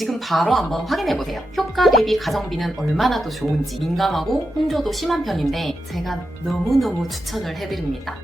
지금 바로 한번 확인해보세요. 효과 대비 가성비는 얼마나 더 좋은지. 민감하고 홍조도 심한 편인데 제가 너무너무 추천을 해드립니다.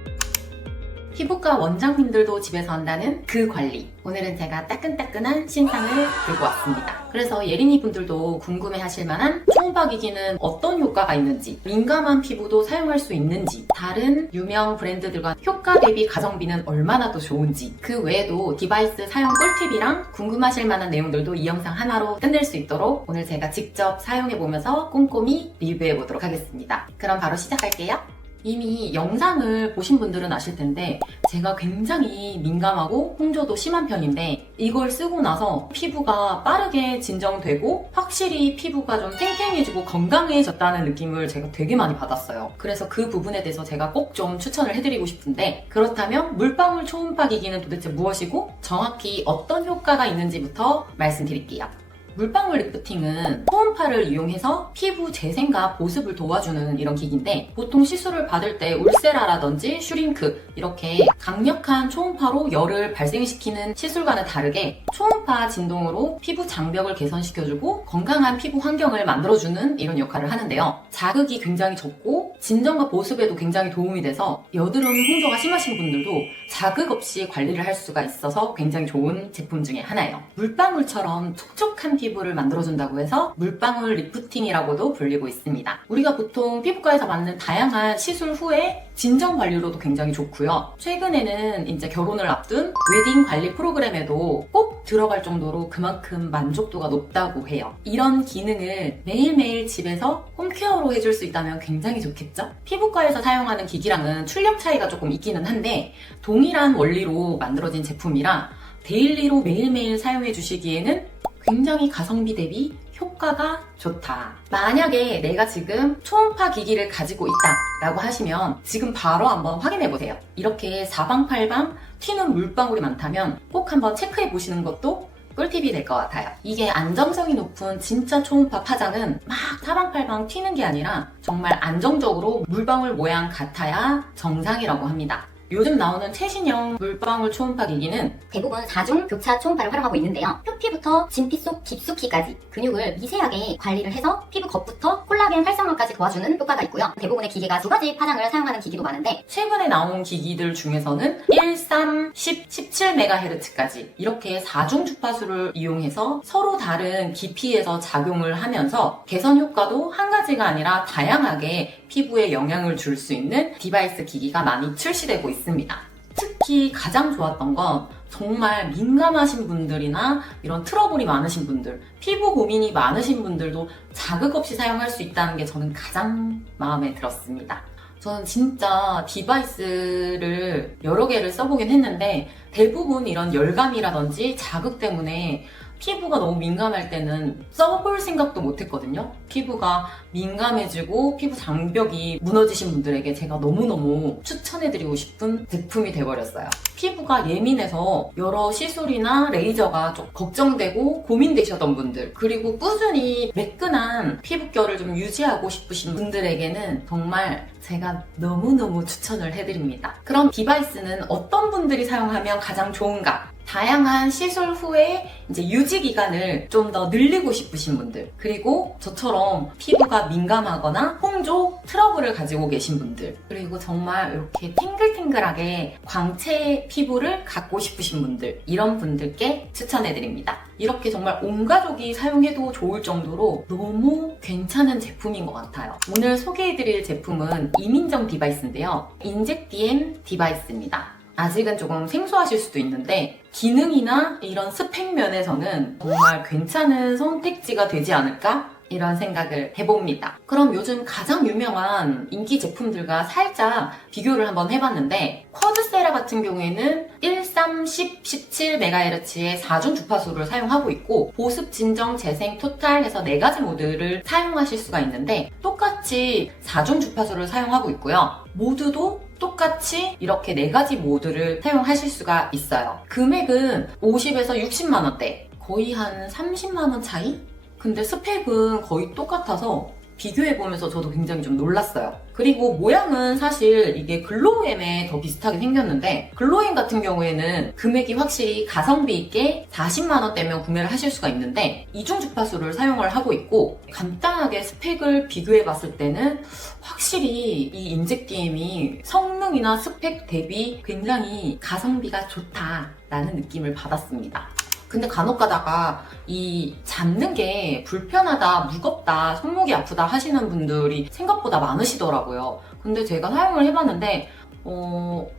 피부과 원장님들도 집에서 한다는 그 관리. 오늘은 제가 따끈따끈한 신상을 들고 왔습니다. 그래서 예린이 분들도 궁금해 하실 만한 초음파 기기는 어떤 효과가 있는지, 민감한 피부도 사용할 수 있는지, 다른 유명 브랜드들과 효과 대비 가성비는 얼마나 더 좋은지, 그 외에도 디바이스 사용 꿀팁이랑 궁금하실 만한 내용들도 이 영상 하나로 끝낼 수 있도록 오늘 제가 직접 사용해보면서 꼼꼼히 리뷰해보도록 하겠습니다. 그럼 바로 시작할게요. 이미 영상을 보신 분들은 아실 텐데 제가 굉장히 민감하고 홍조도 심한 편인데 이걸 쓰고 나서 피부가 빠르게 진정되고 확실히 피부가 좀 탱탱해지고 건강해졌다는 느낌을 제가 되게 많이 받았어요. 그래서 그 부분에 대해서 제가 꼭 좀 추천을 해드리고 싶은데, 그렇다면 물방울 초음파 기기는 도대체 무엇이고 정확히 어떤 효과가 있는지부터 말씀드릴게요. 물방울 리프팅은 초음파를 이용해서 피부 재생과 보습을 도와주는 이런 기기인데, 보통 시술을 받을 때 울세라라든지 슈링크 이렇게 강력한 초음파로 열을 발생시키는 시술과는 다르게 초음파 진동으로 피부 장벽을 개선시켜주고 건강한 피부 환경을 만들어주는 이런 역할을 하는데요. 자극이 굉장히 적고 진정과 보습에도 굉장히 도움이 돼서 여드름 홍조가 심하신 분들도 자극 없이 관리를 할 수가 있어서 굉장히 좋은 제품 중에 하나예요. 물방울처럼 촉촉한 피부를 만들어준다고 해서 물방울 리프팅이라고도 불리고 있습니다. 우리가 보통 피부과에서 받는 다양한 시술 후에 진정 관리로도 굉장히 좋고요. 최근에는 이제 결혼을 앞둔 웨딩 관리 프로그램에도 꼭 들어갈 정도로 그만큼 만족도가 높다고 해요. 이런 기능을 매일매일 집에서 홈케어로 해줄 수 있다면 굉장히 좋겠죠? 피부과에서 사용하는 기기랑은 출력 차이가 조금 있기는 한데 동일한 원리로 만들어진 제품이라 데일리로 매일매일 사용해 주시기에는 굉장히 가성비 대비 효과가 좋다. 만약에 내가 지금 초음파 기기를 가지고 있다 라고 하시면 지금 바로 한번 확인해 보세요. 이렇게 사방팔방 튀는 물방울이 많다면 꼭 한번 체크해 보시는 것도 꿀팁이 될 것 같아요. 이게 안정성이 높은 진짜 초음파 파장은 막 사방팔방 튀는 게 아니라 정말 안정적으로 물방울 모양 같아야 정상이라고 합니다. 요즘 나오는 최신형 물방울 초음파 기기는 대부분 4중 교차 초음파를 활용하고 있는데요. 표피부터 진피 속 깊숙이까지 근육을 미세하게 관리를 해서 피부 겉부터 콜라겐 활성화까지 도와주는 효과가 있고요. 대부분의 기기가 2가지 파장을 사용하는 기기도 많은데 최근에 나온 기기들 중에서는 1, 3, 10, 17MHz까지 이렇게 4중 주파수를 이용해서 서로 다른 깊이에서 작용을 하면서 개선 효과도 한 가지가 아니라 다양하게 피부에 영향을 줄 수 있는 디바이스 기기가 많이 출시되고 있습니다. 특히 가장 좋았던 건 정말 민감하신 분들이나 이런 트러블이 많으신 분들, 피부 고민이 많으신 분들도 자극 없이 사용할 수 있다는 게 저는 가장 마음에 들었습니다. 저는 진짜 디바이스를 여러 개를 써보긴 했는데 대부분 이런 열감이라든지 자극 때문에 피부가 너무 민감할 때는 써볼 생각도 못했거든요. 피부가 민감해지고 피부 장벽이 무너지신 분들에게 제가 너무너무 추천해드리고 싶은 제품이 돼버렸어요. 피부가 예민해서 여러 시술이나 레이저가 좀 걱정되고 고민되셨던 분들, 그리고 꾸준히 매끈한 피부결을 좀 유지하고 싶으신 분들에게는 정말 제가 너무너무 추천을 해드립니다. 그럼 디바이스는 어떤 분들이 사용하면 가장 좋은가? 다양한 시술 후에 이제 유지 기간을 좀 더 늘리고 싶으신 분들, 그리고 저처럼 피부가 민감하거나 홍조 트러블을 가지고 계신 분들, 그리고 정말 이렇게 탱글탱글하게 광채 피부를 갖고 싶으신 분들, 이런 분들께 추천해드립니다. 이렇게 정말 온 가족이 사용해도 좋을 정도로 너무 괜찮은 제품인 것 같아요. 오늘 소개해드릴 제품은 이민정 디바이스인데요. 인젝디엠 디바이스입니다. 아직은 조금 생소하실 수도 있는데 기능이나 이런 스펙 면에서는 정말 괜찮은 선택지가 되지 않을까? 이런 생각을 해봅니다. 그럼 요즘 가장 유명한 인기 제품들과 살짝 비교를 한번 해봤는데 쿼드세라 같은 경우에는 1, 3, 10, 17MHz의 4중 주파수를 사용하고 있고 보습, 진정, 재생, 토탈 해서 4가지 모드를 사용하실 수가 있는데 똑같이 4중 주파수를 사용하고 있고요. 모두도 똑같이 이렇게 4가지 모드를 사용하실 수가 있어요. 금액은 50에서 60만원대, 거의 한 30만원 차이? 근데 스펙은 거의 똑같아서 비교해보면서 저도 굉장히 좀 놀랐어요. 그리고 모양은 사실 이게 글로우엠에 더 비슷하게 생겼는데 글로우엠 같은 경우에는 금액이 확실히 가성비 있게 40만원대면 구매를 하실 수가 있는데 이중 주파수를 사용을 하고 있고 간단하게 스펙을 비교해봤을 때는 확실히 이 인젝DM이 성능이나 스펙 대비 굉장히 가성비가 좋다라는 느낌을 받았습니다. 근데 간혹 가다가 이 잡는 게 불편하다, 무겁다, 손목이 아프다 하시는 분들이 생각보다 많으시더라고요. 근데 제가 사용을 해봤는데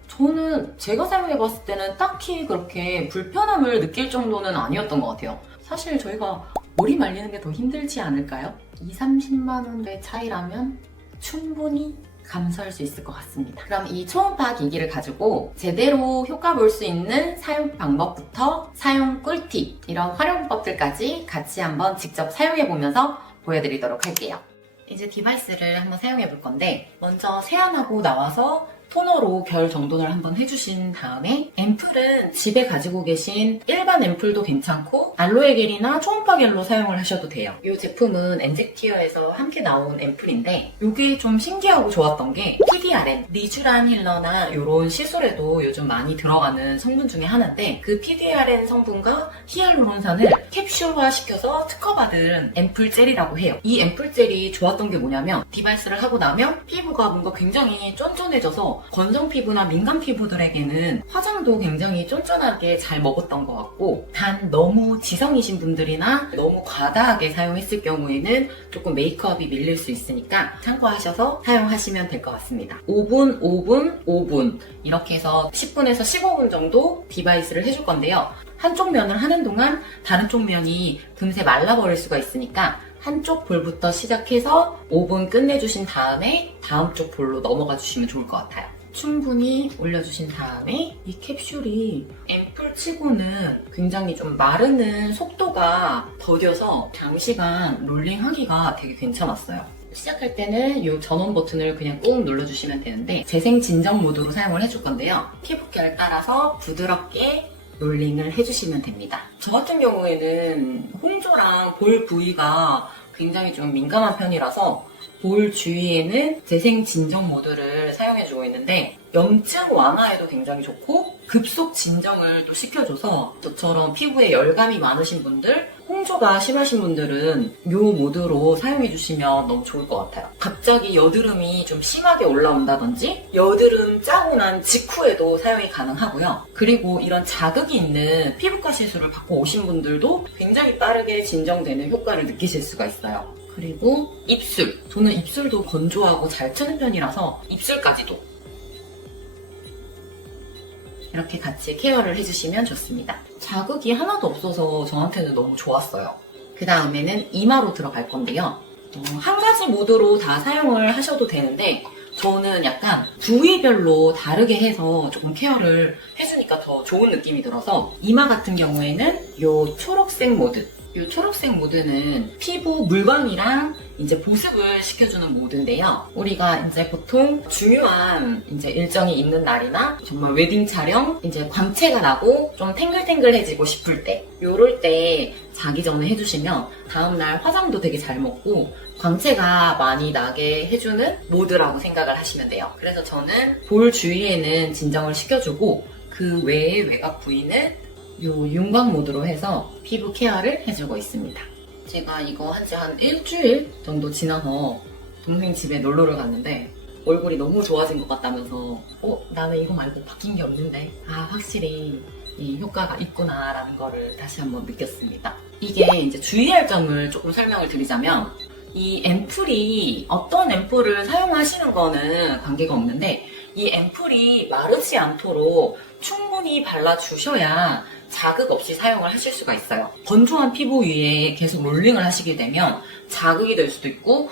저는 제가 사용해봤을 때는 딱히 그렇게 불편함을 느낄 정도는 아니었던 것 같아요. 사실 저희가 머리 말리는 게 더 힘들지 않을까요? 20-30만 원대 차이라면 충분히 감수할 수 있을 것 같습니다. 그럼 이 초음파 기기를 가지고 제대로 효과 볼 수 있는 사용 방법부터 사용 꿀팁, 이런 활용법들까지 같이 한번 직접 사용해보면서 보여드리도록 할게요. 이제 디바이스를 한번 사용해 볼 건데 먼저 세안하고 나와서 토너로 결 정돈을 한번 해주신 다음에 앰플은 집에 가지고 계신 일반 앰플도 괜찮고 알로에 겔이나 초음파 겔로 사용을 하셔도 돼요. 이 제품은 엔젝티어에서 함께 나온 앰플인데 이게 좀 신기하고 좋았던 게 PDRN, 리쥬란 힐러나 이런 시술에도 요즘 많이 들어가는 성분 중에 하나인데 그 PDRN 성분과 히알루론산을 캡슐화 시켜서 특허받은 앰플 젤이라고 해요. 이 앰플 젤이 좋았던 게 뭐냐면 디바이스를 하고 나면 피부가 뭔가 굉장히 쫀쫀해져서 건성 피부나 민감 피부들에게는 화장도 굉장히 쫀쫀하게 잘 먹었던 것 같고 단 너무 지성이신 분들이나 너무 과다하게 사용했을 경우에는 조금 메이크업이 밀릴 수 있으니까 참고하셔서 사용하시면 될 것 같습니다. 5분, 5분, 5분 이렇게 해서 10분에서 15분 정도 디바이스를 해줄 건데요. 한쪽 면을 하는 동안 다른 쪽 면이 금세 말라버릴 수가 있으니까 한쪽 볼부터 시작해서 5분 끝내주신 다음에 다음 쪽 볼로 넘어가 주시면 좋을 것 같아요. 충분히 올려주신 다음에 이 캡슐이 앰플 치고는 굉장히 좀 마르는 속도가 더뎌서 장시간 롤링하기가 되게 괜찮았어요. 시작할 때는 이 전원 버튼을 그냥 꾹 눌러주시면 되는데 재생 진정 모드로 사용을 해줄 건데요. 피부결 따라서 부드럽게 롤링을 해주시면 됩니다. 저 같은 경우에는 홍조랑 볼 부위가 굉장히 좀 민감한 편이라서 볼 주위에는 재생 진정 모드를 사용해주고 있는데 염증 완화에도 굉장히 좋고 급속 진정을 또 시켜줘서 저처럼 피부에 열감이 많으신 분들, 홍조가 심하신 분들은 이 모드로 사용해주시면 너무 좋을 것 같아요. 갑자기 여드름이 좀 심하게 올라온다든지 여드름 짜고 난 직후에도 사용이 가능하고요. 그리고 이런 자극이 있는 피부과 시술을 받고 오신 분들도 굉장히 빠르게 진정되는 효과를 느끼실 수가 있어요. 그리고 입술. 저는 입술도 건조하고 잘 트는 편이라서 입술까지도 이렇게 같이 케어를 해주시면 좋습니다. 자극이 하나도 없어서 저한테는 너무 좋았어요. 그 다음에는 이마로 들어갈 건데요. 한 가지 모드로 다 사용을 하셔도 되는데 저는 약간 부위별로 다르게 해서 조금 케어를 해주니까 더 좋은 느낌이 들어서 이마 같은 경우에는 이 초록색 모드, 이 초록색 모드는 피부 물광이랑 이제 보습을 시켜주는 모드인데요. 우리가 이제 보통 중요한 이제 일정이 있는 날이나 정말 웨딩 촬영, 이제 광채가 나고 좀 탱글탱글해지고 싶을 때, 요럴 때 자기 전에 해주시면 다음날 화장도 되게 잘 먹고 광채가 많이 나게 해주는 모드라고 생각을 하시면 돼요. 그래서 저는 볼 주위에는 진정을 시켜주고 그 외의 외곽 부위는 요 윤광 모드로 해서 피부 케어를 해주고 있습니다. 제가 이거 한지 한 일주일 정도 지나서 동생 집에 놀러를 갔는데 얼굴이 너무 좋아진 것 같다면서 나는 이거 말고 바뀐 게 없는데 확실히 이 효과가 있구나 라는 거를 다시 한번 느꼈습니다. 이게 이제 주의할 점을 조금 설명을 드리자면 이 앰플이 어떤 앰플을 사용하시는 거는 관계가 없는데 이 앰플이 마르지 않도록 충분히 발라주셔야 자극 없이 사용을 하실 수가 있어요. 건조한 피부 위에 계속 롤링을 하시게 되면 자극이 될 수도 있고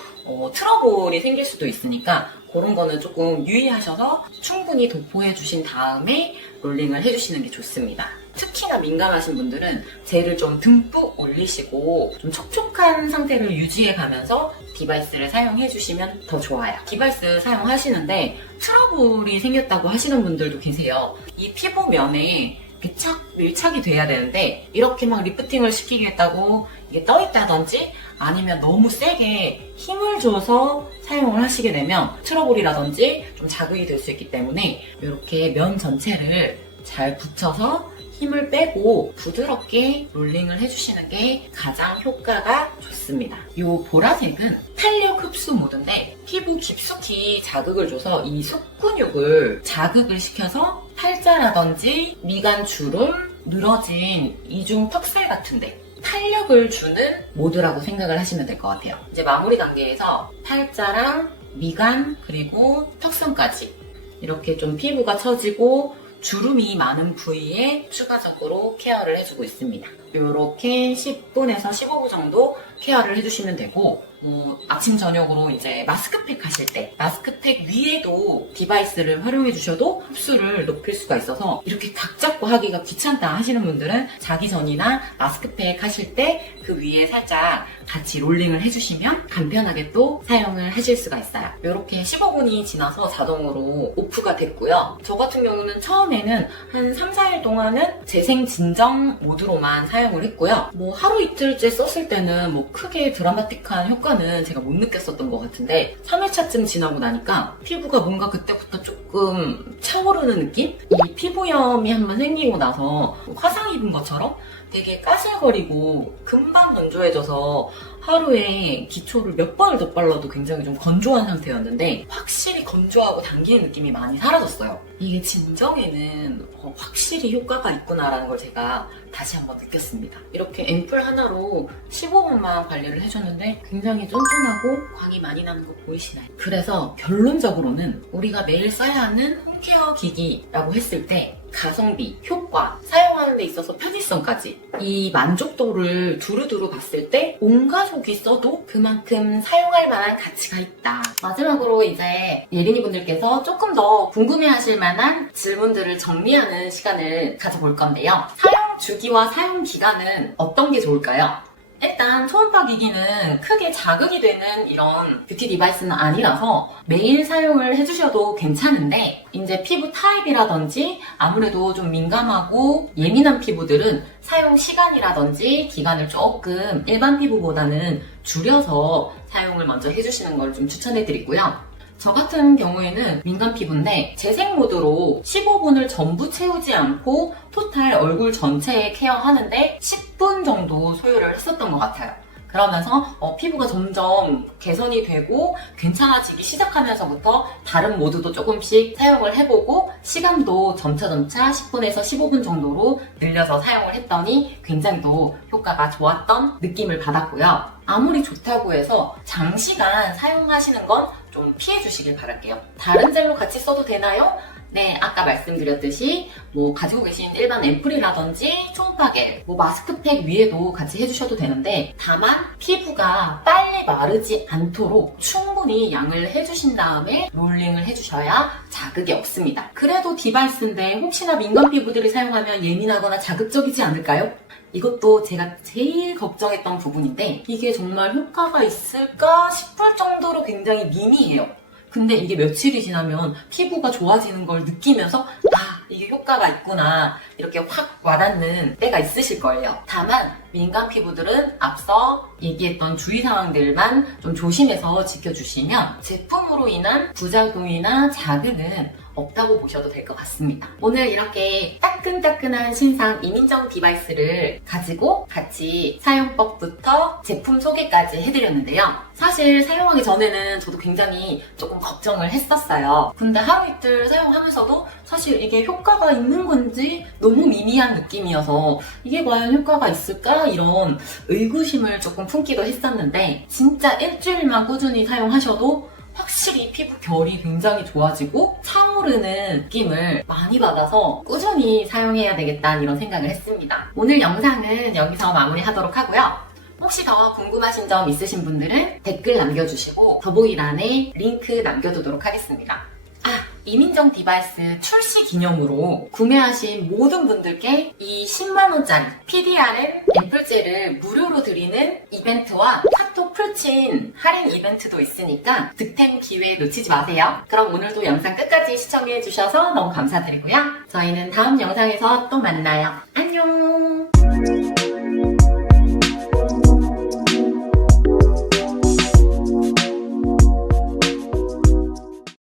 트러블이 생길 수도 있으니까 그런 거는 조금 유의하셔서 충분히 도포해 주신 다음에 롤링을 해주시는 게 좋습니다. 특히나 민감하신 분들은 젤을 좀 듬뿍 올리시고 좀 촉촉한 상태를 유지해 가면서 디바이스를 사용해 주시면 더 좋아요. 디바이스 사용하시는데 트러블이 생겼다고 하시는 분들도 계세요. 이 피부면에 이렇게 착 밀착이 돼야 되는데 이렇게 막 리프팅을 시키겠다고 이게 떠있다든지 아니면 너무 세게 힘을 줘서 사용을 하시게 되면 트러블이라든지 좀 자극이 될 수 있기 때문에 이렇게 면 전체를 잘 붙여서 힘을 빼고 부드럽게 롤링을 해주시는 게 가장 효과가 좋습니다. 이 보라색은 탄력 흡수 모드인데 피부 깊숙이 자극을 줘서 이 속근육을 자극을 시켜서 팔자라든지 미간 주름, 늘어진 이중 턱살 같은데 탄력을 주는 모드라고 생각을 하시면 될 것 같아요. 이제 마무리 단계에서 팔자랑 미간 그리고 턱선까지 이렇게 좀 피부가 처지고 주름이 많은 부위에 추가적으로 케어를 해주고 있습니다. 이렇게 10분에서 15분 정도 케어를 해주시면 되고 아침 저녁으로 이제 마스크팩 하실 때 마스크팩 위에도 디바이스를 활용해 주셔도 흡수를 높일 수가 있어서 이렇게 각 잡고 하기가 귀찮다 하시는 분들은 자기 전이나 마스크팩 하실 때 그 위에 살짝 같이 롤링을 해주시면 간편하게 또 사용을 하실 수가 있어요. 이렇게 15분이 지나서 자동으로 오프가 됐고요. 저 같은 경우는 처음에는 한 3, 4일 동안은 재생 진정 모드로만 사용을 했고요. 하루 이틀째 썼을 때는 크게 드라마틱한 효과는 제가 못 느꼈었던 것 같은데 3일차쯤 지나고 나니까 피부가 뭔가 그때부터 조금 차오르는 느낌? 이 피부염이 한번 생기고 나서 화상 입은 것처럼 되게 까슬거리고 금방 건조해져서 하루에 기초를 몇 번을 덧발라도 굉장히 좀 건조한 상태였는데 확실히 건조하고 당기는 느낌이 많이 사라졌어요. 이게 진정에는 확실히 효과가 있구나라는 걸 제가 다시 한번 느꼈습니다. 이렇게 앰플 하나로 15분만 관리를 해줬는데 굉장히 쫀쫀하고 광이 많이 나는 거 보이시나요? 그래서 결론적으로는 우리가 매일 써야 하는 홈케어 기기라고 했을 때 가성비, 효과, 사용하는 데 있어서 편의성까지 이 만족도를 두루두루 봤을 때 온 가족이 써도 그만큼 사용할 만한 가치가 있다. 마지막으로 이제 예린이 분들께서 조금 더 궁금해하실 만한 질문들을 정리하는 시간을 가져볼 건데요. 사용 주기와 사용 기간은 어떤 게 좋을까요? 일단 초음파 기기는 크게 자극이 되는 이런 뷰티 디바이스는 아니라서 매일 사용을 해주셔도 괜찮은데 이제 피부 타입이라든지 아무래도 좀 민감하고 예민한 피부들은 사용 시간이라든지 기간을 조금 일반 피부보다는 줄여서 사용을 먼저 해주시는 걸 좀 추천해드리고요. 저 같은 경우에는 민감 피부인데 재생 모드로 15분을 전부 채우지 않고 토탈 얼굴 전체에 케어하는데 10분 정도 소요를 했었던 것 같아요. 그러면서 피부가 점점 개선이 되고 괜찮아지기 시작하면서부터 다른 모드도 조금씩 사용을 해보고 시간도 점차점차 10분에서 15분 정도로 늘려서 사용을 했더니 굉장히 또 효과가 좋았던 느낌을 받았고요. 아무리 좋다고 해서 장시간 사용하시는 건 좀 피해 주시길 바랄게요. 다른 젤로 같이 써도 되나요? 네, 아까 말씀드렸듯이 가지고 계신 일반 앰플이라든지 초음파겔, 마스크팩 위에도 같이 해주셔도 되는데 다만 피부가 빨리 마르지 않도록 충분히 양을 해주신 다음에 롤링을 해주셔야 자극이 없습니다. 그래도 디바이스인데 혹시나 민감 피부들이 사용하면 예민하거나 자극적이지 않을까요? 이것도 제가 제일 걱정했던 부분인데 이게 정말 효과가 있을까 싶을 정도로 굉장히 미미해요. 근데 이게 며칠이 지나면 피부가 좋아지는 걸 느끼면서 이게 효과가 있구나 이렇게 확 와닿는 때가 있으실 거예요. 다만 민감 피부들은 앞서 얘기했던 주의사항들만 좀 조심해서 지켜주시면 제품으로 인한 부작용이나 자극은 없다고 보셔도 될 것 같습니다. 오늘 이렇게 따끈따끈한 신상 이민정 디바이스를 가지고 같이 사용법부터 제품 소개까지 해드렸는데요. 사실 사용하기 전에는 저도 굉장히 조금 걱정을 했었어요. 근데 하루 이틀 사용하면서도 사실 이게 효과가 있는 건지 너무 미미한 느낌이어서 이게 과연 효과가 있을까? 이런 의구심을 조금 품기도 했었는데 진짜 일주일만 꾸준히 사용하셔도 확실히 피부 결이 굉장히 좋아지고 차오르는 느낌을 많이 받아서 꾸준히 사용해야 되겠다 이런 생각을 했습니다. 오늘 영상은 여기서 마무리하도록 하고요. 혹시 더 궁금하신 점 있으신 분들은 댓글 남겨주시고 더보기란에 링크 남겨두도록 하겠습니다. 이민정 디바이스 출시 기념으로 구매하신 모든 분들께 이 10만원짜리 PDRM 앰플젤을 무료로 드리는 이벤트와 카톡 풀친 할인 이벤트도 있으니까 득템 기회 놓치지 마세요. 그럼 오늘도 영상 끝까지 시청해주셔서 너무 감사드리고요. 저희는 다음 영상에서 또 만나요. 안녕!